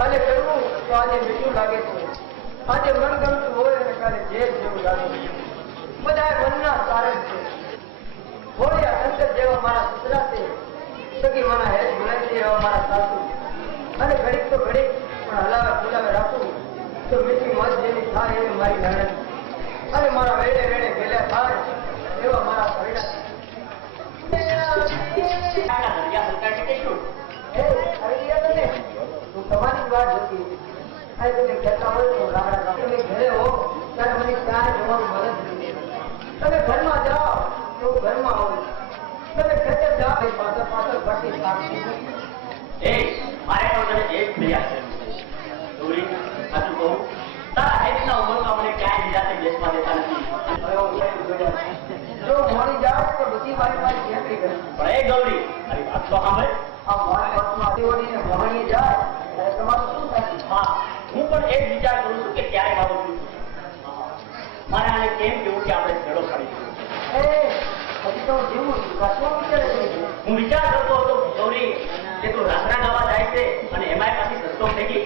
અને કરવું તો આજે મીઠું લાગે છે. આજે મનગમતું હોય અને કાલે જે જેવું લાગે છે. બધા મનના કારણ છે. હોય અંતર જેવા મારા સસરા છે. સગી મારા હેત ગુલાબજી એવા મારા સાસુ. અને ઘડીક તો ઘડીક પણ હલાવે ફુલાવે રાખું તો મીઠી મત જેવી થાય એવી મારી નણંદ. અને મારા વેડે વેડે ભેલા થાય એવા મારા પરિણા એ, આવી ગયા તમે? હું તમારી વાત હતી. તમે કહેતા હોય તો રાડા રાડા. તમે ઘરે હો ત્યારે મને ક્યાંય જવાનું મદદ નહીં. તમે ઘરમાં જાઓ તો ઘરમાં આવું તમે ખેતર જાઓ પાછળ પાછળ ભરતી નાખી. એ મારે પણ તને એ જ ફરિયાદ છે સાચું કહું તારા હેતના ઉંમરમાં મને ક્યાંય નિરાતે બેસવા દેતા નથી હવે હું કેમ જોયા? જો મોડી જાઓ તો બધી મારી પાસે પણ એ ગૌરી મારી વાત તો સાંભળે આ મારી વાતમાં મોહણી જાય તમારું શું થાય? હા હું પણ એ જ વિચાર કરું છું કે ક્યારે મારું શું મારે આને કેમ કેવું કે આપણે છેડો પાડી દીધો તો હું જીવું છું કશું વિચારે છે? હું વિચાર કરતો હતો ગૌરી કે તું રાત્રા ગાવા જાય છે અને એમાં પાછી સસ્તો થઈ ગઈ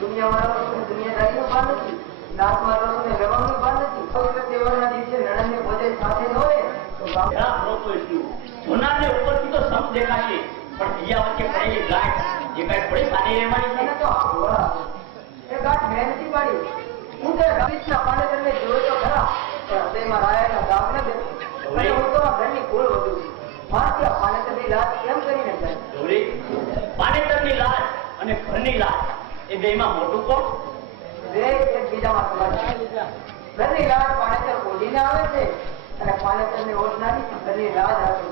દુનિયામાં દુનિયાદારીનું ભાન નથી. નાકમાં રહો છો ભાન નથી. પવિત્ર તહેવારના દિવસે નણંદને ભોજન સાથે હોય તો જોનારને ઉપરથી તો સમ દેખાશે પણ બીજા વચ્ચે એ ગાંઠ મેં નથી હું તો એ ગાંઠના પાનેતરને જોયો તો ખરા, પણ હૃદયમાં રાયાના ઘરની કુળ વધુ. મારાથી આવે છે અને પાનેતરને ઓઢનારી ઘરની લાજ છે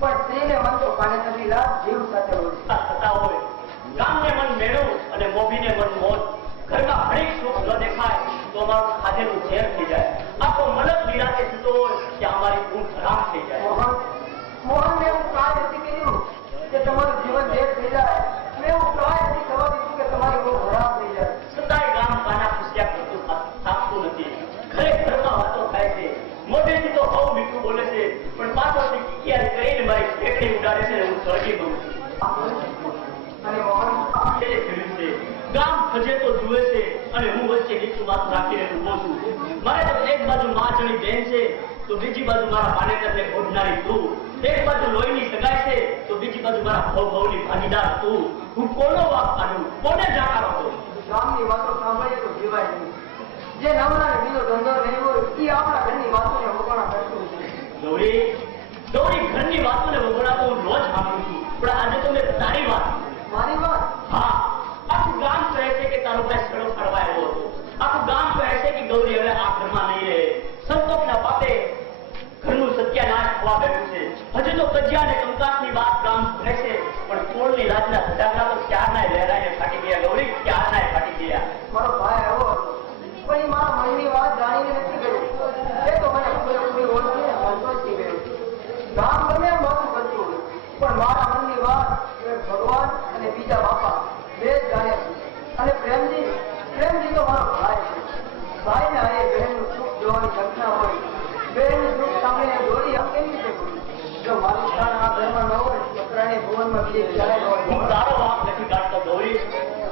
પણ સ્ત્રીને મન તો પાનેતરની લાજ જીવ સાથે હોય. થતા હોય ગામને મન મેળું અને મોભીને મન મોજ. ઘરમાં હરેક સુખ ન દેખાય તો અમારું ખાધેલું ઝેર થઈ જાય. આખો મલક નિરાતે થતો હોય કે અમારી ઊંઘ ખરાબ થઈ જાય. મોહન મેં એવું નથી કર્યું કે તમારું જીવન ઝેર થઈ જાય. મેં એવું કાંઈ બાજુ બેન છે તો બીજી બાજુ મારા પાનેતરને ઓઢનારી તું. એક બાજુ લોહીની સગાઈ છે તો બીજી બાજુ મારા ભવ ભવની ભાગીદાર તું. હું કોનો વાપ કાઢું કોને જાકારો કરું ગામની વાતો સાંભળીએ તો જીવાય નહીં. જે નવરાને બીજો ધંધો નહીં હોય એ આપણા ઘરની વાતોને વગોણા કરતું છે. ગૌરી ગૌરી ઘરની વાતોને વગોડાતો હું રોજ આપું છું પણ આજે તો મેં તારી વાત મારી વાત?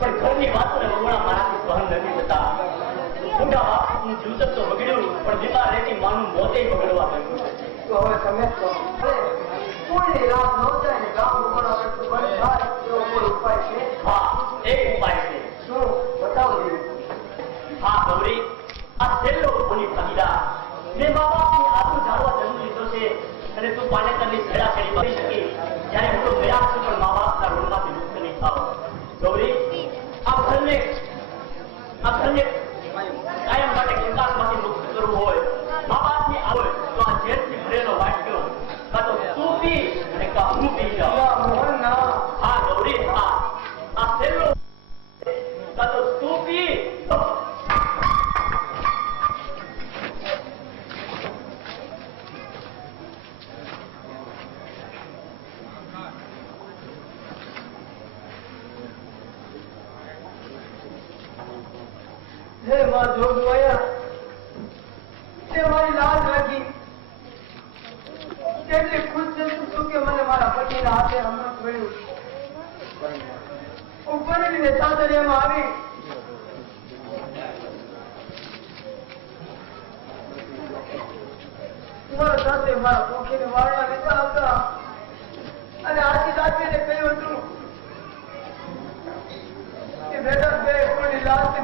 પણ ઘરની વાતોને વગોડા મારાથી સહન નથી થતા. મોટા બાપનું જીવતર તો બગડ્યું પણ બીમાર રહેતી માનું મોતે બગડવા છે તો હવે તમે કોઈની રાત ન જાય ને ગામ ઉભરાવા કરતું બંધ થાય એવો કોઈ ઉપાય છે? હા એક ઉપાય છે. શું? બતાવો. હા ગૌરી આ છેલ્લો કોની ભાગીદાર? મેં મા બાપની આબરૂ જાળવા લીધો છે અને તું પાનેતરની છેડાછેડી કરી શકી હું પરણીને સાસરિયામાં આવી. મારા સાથે મારા પોખીને વાળવા લેતા આવતા. અને આજી રાત્રિને કહ્યું હતું કે બેટા બે કોની લાશ ને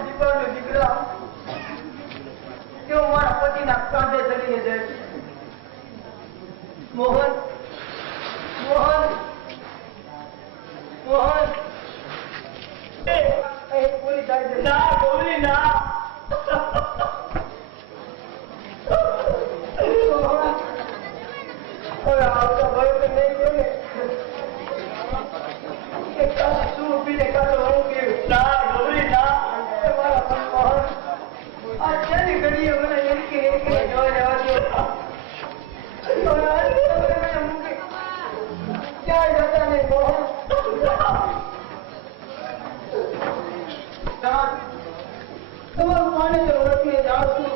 ક્યાંય જતા નહીં, બહુ તમારું પાણી તો ઓળખીને જાઉં છું.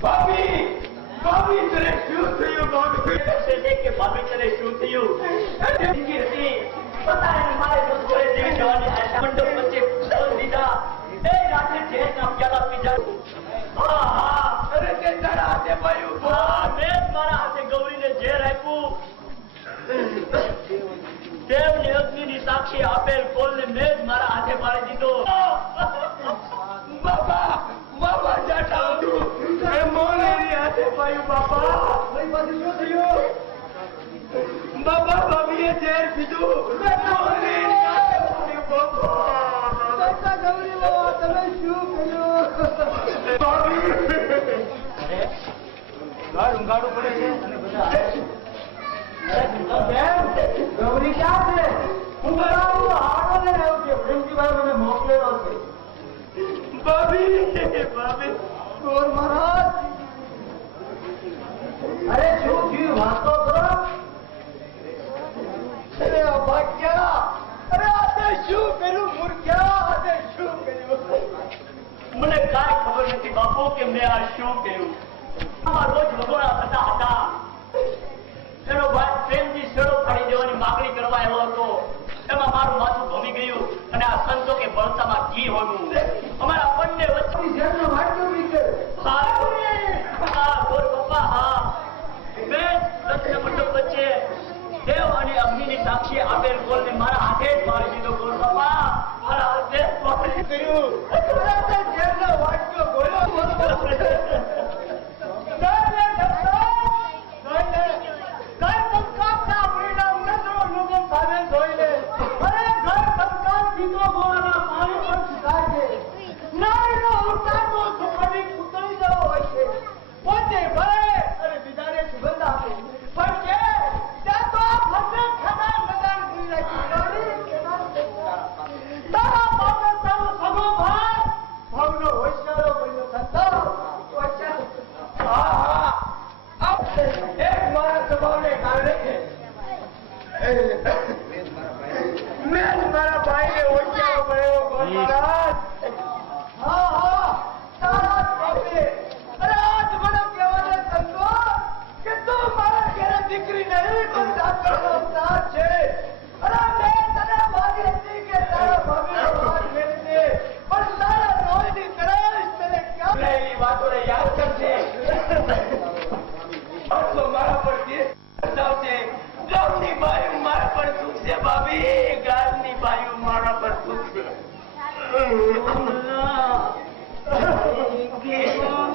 ભાભી ભાભી તને શું થયું ભાભી પૂછે છે કે ભાભી તને શું થયું જિંદગી હતી પોતાને મારે દોસ્તોએ જીવી જવાની આશા મંડપ વચ્ચે ખોલ દીધા એ રાત્રે ઝેરના પ્યાલા પીધા હા હા અરે તે તારા હાથે પાયું હા મેં મારા હાથે ગૌરીને ઝેર આપ્યું દેવની અગ્નિની સાક્ષી આપેલ કોલને મેં જ મારા હાથે પાડી દીધો હાથે બાપા બાબા મારી શું થયું બાબા ભાભીએ ઝેર પીધું ગૌરી તમે શું કર્યું ગાડું પડે છે અને બધા ગૌરી ક્યાં છે હું બરાબર હાડો આવ્યો છું પ્રેમજીભાઈ મને મોકલેલો છે ભાભી ભાભી ચોર મહારાજ અરે શું થયું વાત તો. કરો અરે અભાગ્યા અરે આતે શું કર્યું મૂર્ખ્યા આતે શું કર્યું? મને કાંઈ ખબર નથી બાપુ કે મેં આ શું કર્યું. આમાં રોજ ભગોડા થતા હતા. એનો ભાઈ પ્રેમથી શેડો ફાડી દેવાની માગણી કરવા આવ્યો હતો. એમાં મારું માથું ભમી ગયું અને આ સંતો કે ભણતામાં ઘી હોનું અમારા બંને વચ્ચે જેમનો વાક્યો નીકળે હા હા ગોર પપ્પા હા મેં લગ્ન મંડપ વચ્ચે દેવ અને અગ્નિની સાક્ષી આપેલ ગોલને મારા હાથે જ મારી દીધો ગોર પપ્પા મારા હાથે જ મારી કર્યું જેમનો વાક્યો બોલ્યો ભાવનો હોશિયારો બન્યો થતો હોશિયારો હા હા આપ એક મારા સ્વભાવને કારણે મેં જ મારા ભાઈને હોશિયારો બનાવ્યો ગોળ મહારાજ હા હા તારા જ બાપે અરે આજ મને કહેવાને સંતો કે તું મારા ઘરે દીકરી નહીં પણ સાથ છે. અરે મેં તને માગી હતી કે તારા ભાભીનો હાથ મેળી દે પણ તારા રોયની તરસ તને ક્યાં એવી વાતોને યાદ કરશે તો મારા પર બતાવશે ગામની બાયું મારા પર થૂકશે ભાભી. ગામની બાયું મારા પર પૈડા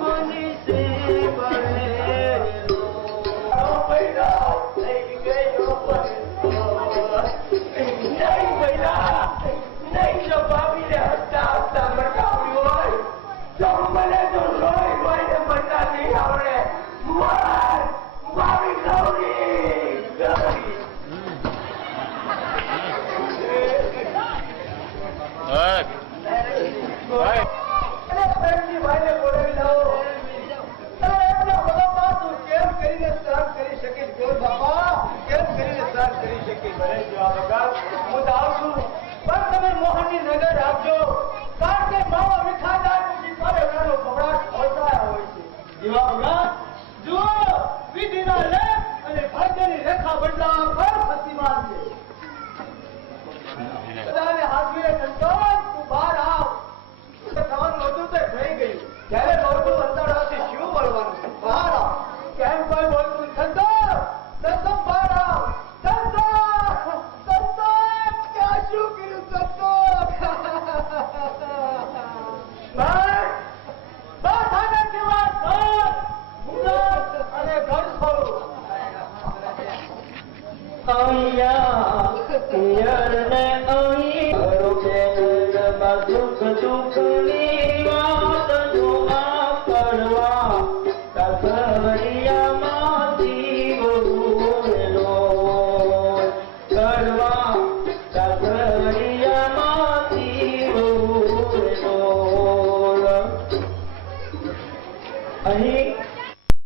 दुख दुख निवा